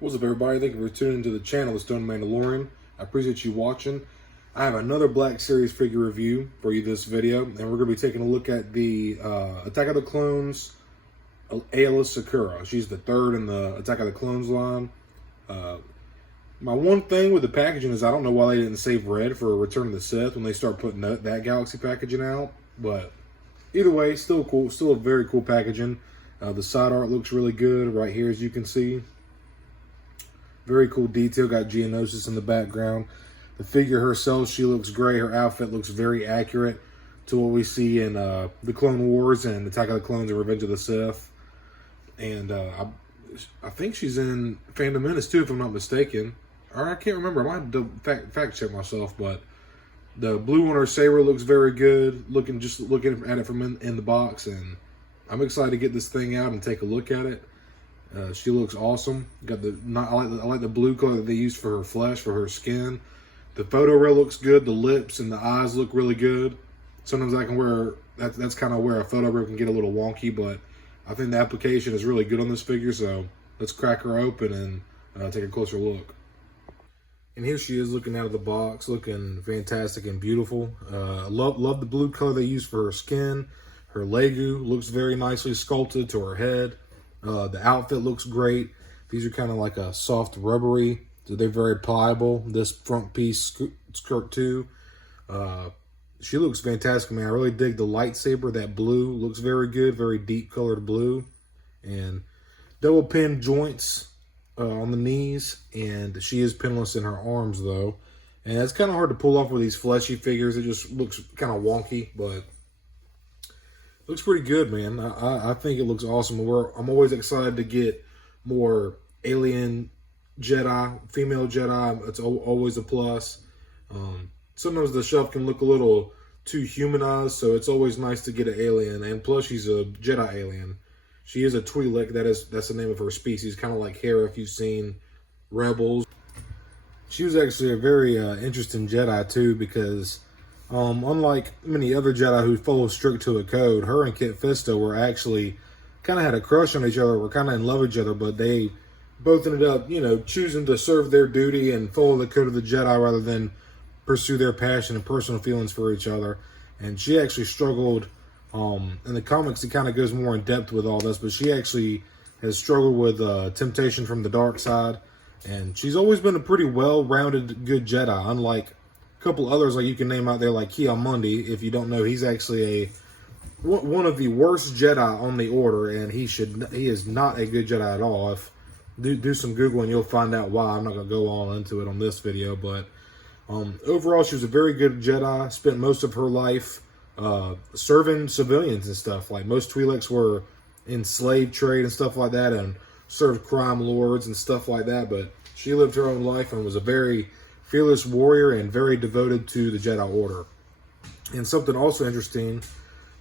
What's up, everybody? Thank you for tuning into the channel, the Stoned Mandalorian. I appreciate you watching. I have another Black Series figure review for you this video, and we're going to be taking a look at the Attack of the Clones Aayla Secura. She's the third in the Attack of the Clones line. My one thing with the packaging is I don't know why they didn't save red for Return of the Sith when they start putting that Galaxy packaging out, but either way, still cool. Still a very cool packaging. The side art looks really good right here, as you can see. Very cool detail. Got Geonosis in the background. The figure herself, she looks great. Her outfit looks very accurate to what we see in the Clone Wars and Attack of the Clones and Revenge of the Sith. And I think she's in Phantom Menace too, if I'm not mistaken. Or I can't remember. I might have to fact check myself, but the blue on her saber looks very good. Just looking at it from in the box, and I'm excited to get this thing out and take a look at it. She looks awesome. Got I like the blue color that they used for her flesh, for her skin. The photo real looks good. The lips and the eyes look really good. Sometimes I can wear that's kind of where a photo real can get a little wonky, but I think the application is really good on this figure. So let's crack her open and take a closer look. And here she is looking out of the box, looking fantastic and beautiful. Love the blue color they used for her skin. Her legu looks very nicely sculpted to her head. The outfit looks great. These are kind of like a soft rubbery, so they're very pliable. This front piece skirt too. She looks fantastic, man. I really dig the lightsaber. That blue looks very good, very deep colored blue. And double pin joints on the knees, and she is pinless in her arms though. And it's kind of hard to pull off with these fleshy figures. It just looks kind of wonky, but looks pretty good, man. I think it looks awesome. I'm always excited to get more alien Jedi, female Jedi. It's always a plus. Sometimes the shelf can look a little too humanized, so it's always nice to get an alien. And plus, she's a Jedi alien. She is a Twi'lek. That's the name of her species, kind of like Hera if you've seen Rebels. She was actually a very interesting Jedi too, because unlike many other Jedi who follow strict to a code, her and Kit Fisto were actually kind of had a crush on each other, were kind of in love with each other, but they both ended up, choosing to serve their duty and follow the code of the Jedi rather than pursue their passion and personal feelings for each other. And she actually struggled, in the comics it kind of goes more in depth with all this, but she actually has struggled with temptation from the dark side. And she's always been a pretty well-rounded, good Jedi, unlike couple others like you can name out there, like Ki-Adi-Mundi. If you don't know, he's actually one of the worst Jedi on the Order, and he is not a good Jedi at all. If do some Googling, you'll find out why. I'm not gonna go all into it on this video, but overall, she was a very good Jedi. Spent most of her life serving civilians and stuff. Like most Twi'leks were in slave trade and stuff like that, and served crime lords and stuff like that. But she lived her own life and was a very fearless warrior and very devoted to the Jedi Order. And something also interesting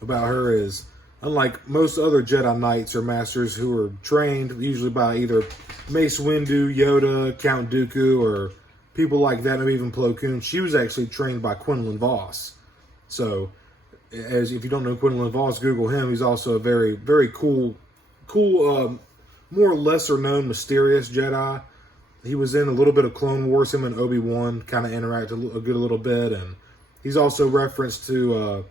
about her is, unlike most other Jedi Knights or Masters who are trained usually by either Mace Windu, Yoda, Count Dooku, or people like that, maybe even Plo Koon, she was actually trained by Quinlan Vos. So, if you don't know Quinlan Vos, Google him. He's also a very, very cool, more lesser known, mysterious Jedi. He was in a little bit of Clone Wars. Him and Obi-Wan kind of interact a little bit, and he's also referenced to.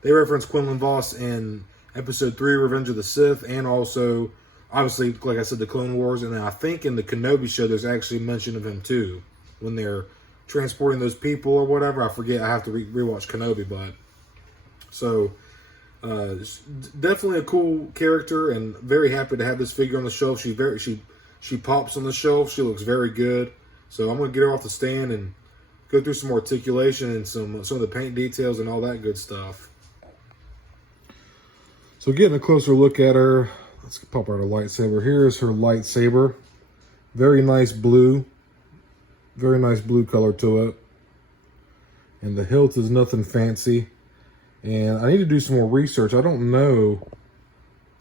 They reference Quinlan Vos in Episode 3, Revenge of the Sith, and also, obviously, like I said, the Clone Wars. And then I think in the Kenobi show, there's actually mention of him too when they're transporting those people or whatever. I forget. I have to rewatch Kenobi, but so definitely a cool character, and very happy to have this figure on the shelf. She pops on the shelf. She looks very good. So I'm going to get her off the stand and go through some articulation and some of the paint details and all that good stuff. So getting a closer look at her, let's pop out her lightsaber. Here's her lightsaber. Very nice blue. Very nice blue color to it. And the hilt is nothing fancy. And I need to do some more research. I don't know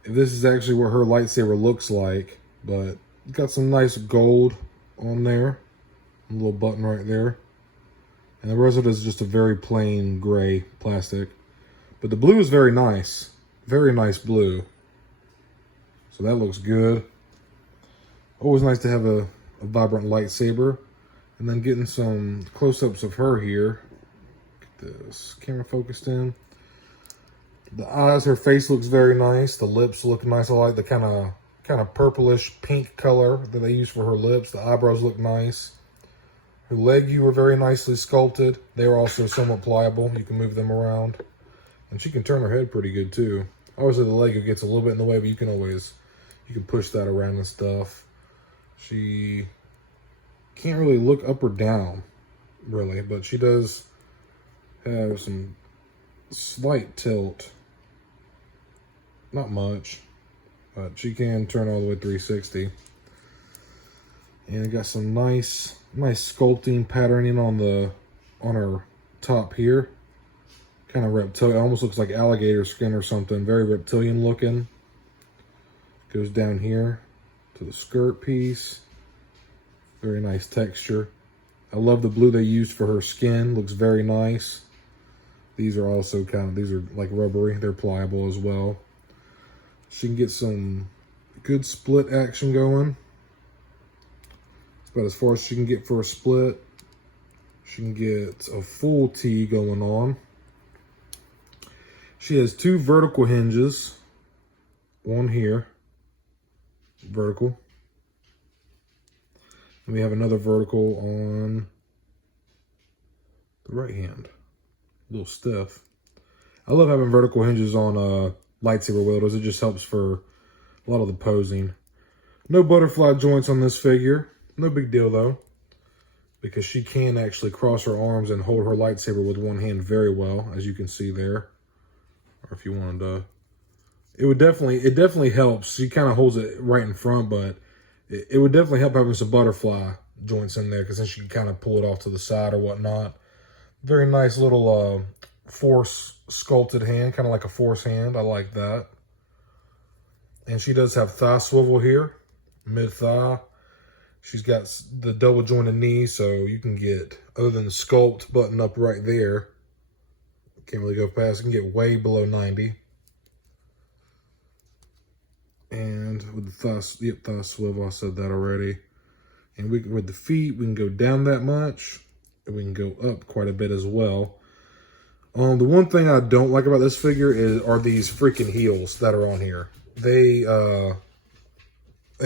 if this is actually what her lightsaber looks like, but got some nice gold on there. A little button right there. And the rest of it is just a very plain gray plastic. But the blue is very nice. Very nice blue. So that looks good. Always nice to have a a vibrant lightsaber. And then getting some close-ups of her here. Get this camera focused in. The eyes, her face looks very nice. The lips look nice. I like the kind of purplish pink color that they use for her lips. The eyebrows look nice. Her leg were very nicely sculpted. They are also somewhat pliable. You can move them around. And she can turn her head pretty good too. Obviously the leg gets a little bit in the way, but you can push that around and stuff. She can't really look up or down, really, but she does have some slight tilt. Not much, but she can turn all the way 360. And got some nice sculpting patterning on her top here. Kind of reptilian, almost looks like alligator skin or something. Very reptilian looking. Goes down here to the skirt piece. Very nice texture. I love the blue they used for her skin. Looks very nice. These are also these are like rubbery. They're pliable as well. She can get some good split action going. It's about as far as she can get for a split. She can get a full T going on. She has 2 vertical hinges. One here, vertical. And we have another vertical on the right hand. A little stiff. I love having vertical hinges on lightsaber wielders. It just helps for a lot of the posing. No butterfly joints on this figure. No big deal though, because she can actually cross her arms and hold her lightsaber with one hand very well, as you can see there. Or if you wanted to, it definitely helps. She kind of holds it right in front, but it would definitely help having some butterfly joints in there, because then she can kind of pull it off to the side or whatnot. Very nice little force sculpted hand, kind of like a force hand. I like that. And she does have thigh swivel here, mid thigh. She's got the double jointed knee, so you can get, other than the sculpt button up right there, can't really go past. You can get way below 90. And with the thigh swivel, I said that already. And with the feet, we can go down that much, and we can go up quite a bit as well. The one thing I don't like about this figure are these freaking heels that are on here. They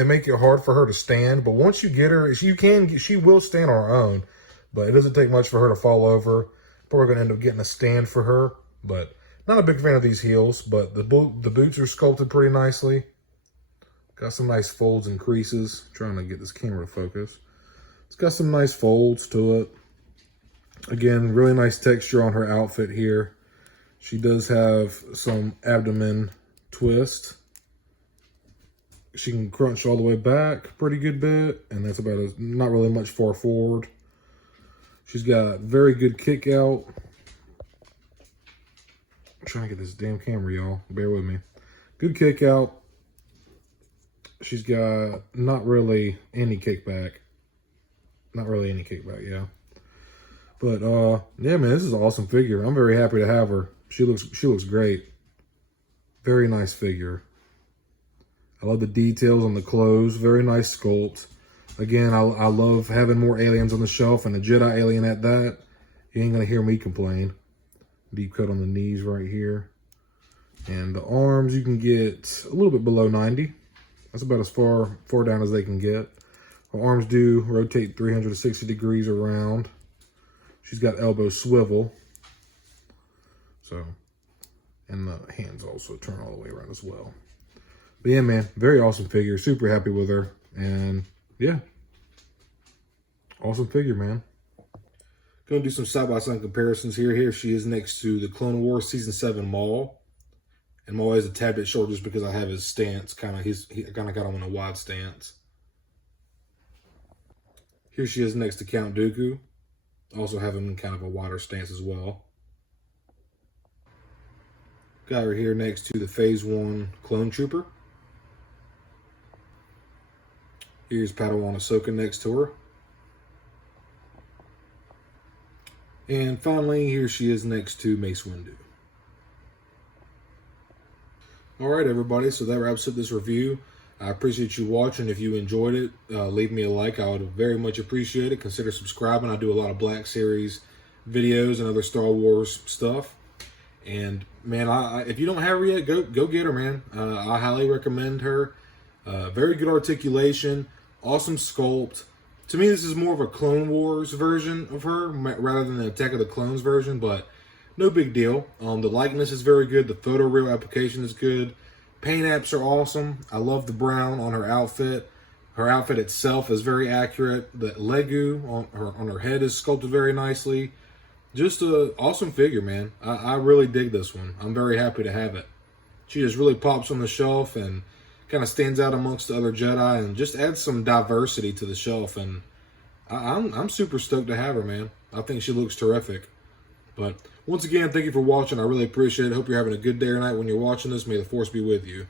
make it hard for her to stand, but once you get her, she will stand on her own, but it doesn't take much for her to fall over. Probably going to end up getting a stand for her, but not a big fan of these heels, but the boots are sculpted pretty nicely. Got some nice folds and creases. I'm trying to get this camera to focus. It's got some nice folds to it. Again, really nice texture on her outfit here. She does have some abdomen twist. She can crunch all the way back a pretty good bit, and that's about not really much far forward. She's got very good kick out. I'm trying to get this damn camera, y'all. Bear with me. Good kick out. She's got not really any kickback. Not really any kickback, yeah. But yeah, man, this is an awesome figure. I'm very happy to have her. She looks great. Very nice figure. I love the details on the clothes. Very nice sculpt. Again, I love having more aliens on the shelf, and a Jedi alien at that. You ain't gonna hear me complain. Deep cut on the knees right here. And the arms, you can get a little bit below 90. That's about as far down as they can get. Her arms do rotate 360 degrees around. She's got elbow swivel. So, and the hands also turn all the way around as well. But yeah, man, very awesome figure. Super happy with her. And yeah, awesome figure, man. Gonna do some side-by-side comparisons here. Here she is next to the Clone Wars Season 7 Maul. And Maul is a tad bit short just because I have his stance. I kind of got him in a wide stance. Here she is next to Count Dooku. Also have him in kind of a wider stance as well. Got her here next to the Phase 1 Clone Trooper. Here's Padawan Ahsoka next to her. And finally, here she is next to Mace Windu. Alright, everybody, so that wraps up this review. I appreciate you watching. If you enjoyed it, leave me a like. I would very much appreciate it. Consider subscribing. I do a lot of Black Series videos and other Star Wars stuff. And man, if you don't have her yet, go get her, man. I highly recommend her. Very good articulation, awesome sculpt. To me, this is more of a Clone Wars version of her rather than the Attack of the Clones version, but no big deal. The likeness is very good. The photoreal application is good. Paint apps are awesome. I love the brown on her outfit. Her outfit itself is very accurate. The Legu on her head is sculpted very nicely. Just an awesome figure, man. I really dig this one. I'm very happy to have it. She just really pops on the shelf and kind of stands out amongst the other Jedi and just adds some diversity to the shelf. And I'm super stoked to have her, man. I think she looks terrific. But once again, thank you for watching. I really appreciate it. Hope you're having a good day or night when you're watching this. May the Force be with you.